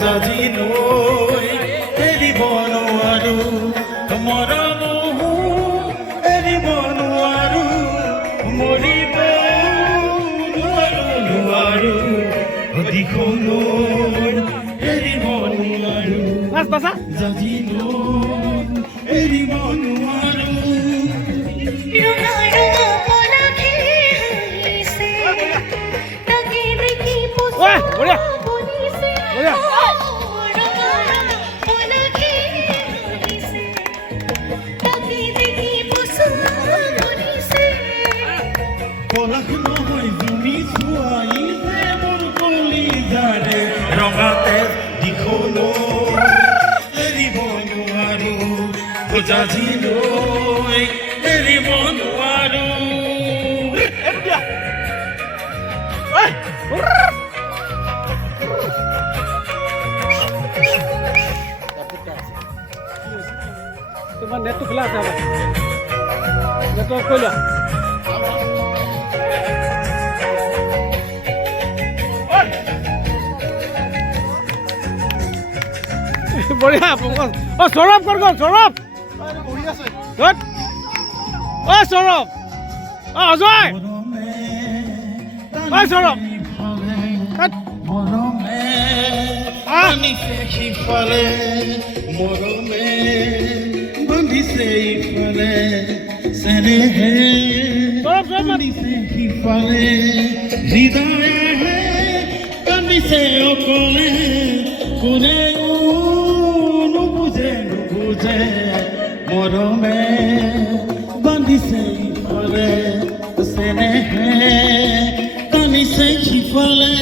জাজি লৈ এৰিব নোৱাৰো মৰম এৰিব নোৱাৰো মৰিব নোৱাৰো দিখলৈ এৰিব নোৱাৰো জাজি লৈ এৰিব নোৱাৰো পলাশ নহয় জুমি চুৱাইছে মোৰ কলিজাৰে ৰঙাতে দিখলৈ এৰিব নোৱাৰো জাজি লৈ এৰিব নোৱাৰো তোমার নেট তো খোলা আছে আবার নেটওয়ার্ক কইলা বঢ়িয়া ও সৌরভ কর সৌরভ ও সৌরভ ও অজয় ও সৌরভ মৰমে বান্ধিছে সিফালে মৰমে বান্ধিছে ইফালে চেনেহে বান্ধিছে সিফালে হৃদয়েহে বান্ধিছে অকলে কোনেও নুবুজে মৰমে বান্ধিছে ইফালে চেনেহে বান্ধিছে সিফালে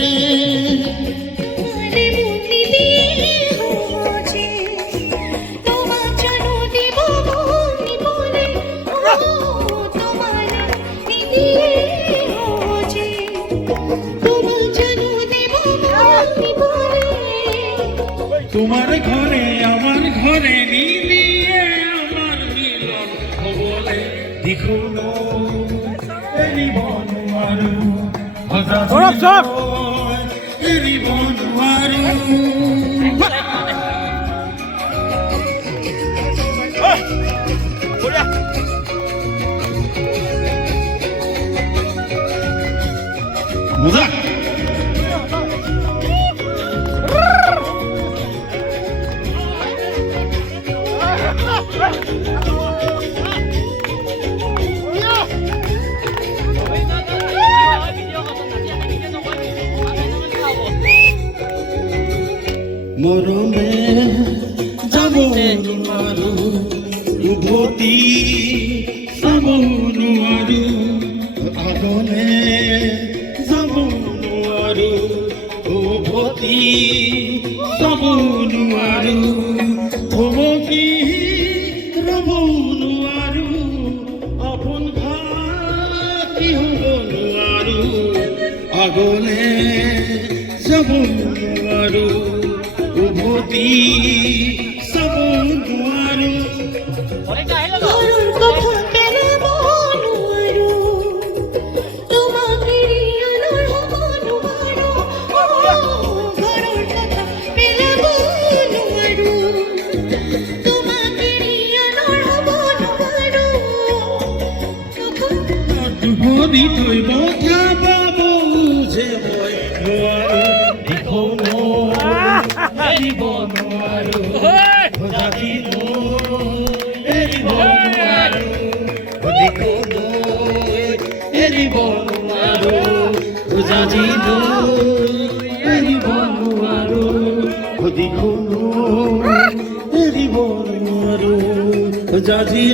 তোমাৰ ঘৰে আমাৰ ঘৰে মিলিয়ে আমাৰ মিলন হবলে দিখুন এৰিব নোৱাৰো এৰিব নোৱাৰো মুজাক মৰমে যাব নোৱাৰো উভতি চাব নোৱাৰো আগলে যাব নোৱাৰো উভতি চাব নোৱাৰো থমকি ৰ'ব নোৱাৰো আপোন ঘাটি হ'ব নোৱাৰো আগলে যাব নোৱাৰো উভতি চাব নোৱাৰো দি থৈ বঠাব বুজে মই নোৱাৰো দিখৌন এৰিব নোৱাৰো জাতি এৰিব নোৱাৰো দিখৌন এৰিব নোৱাৰো জাতি এৰিব নোৱাৰো দিখৌন এৰিব নোৱাৰো জাতি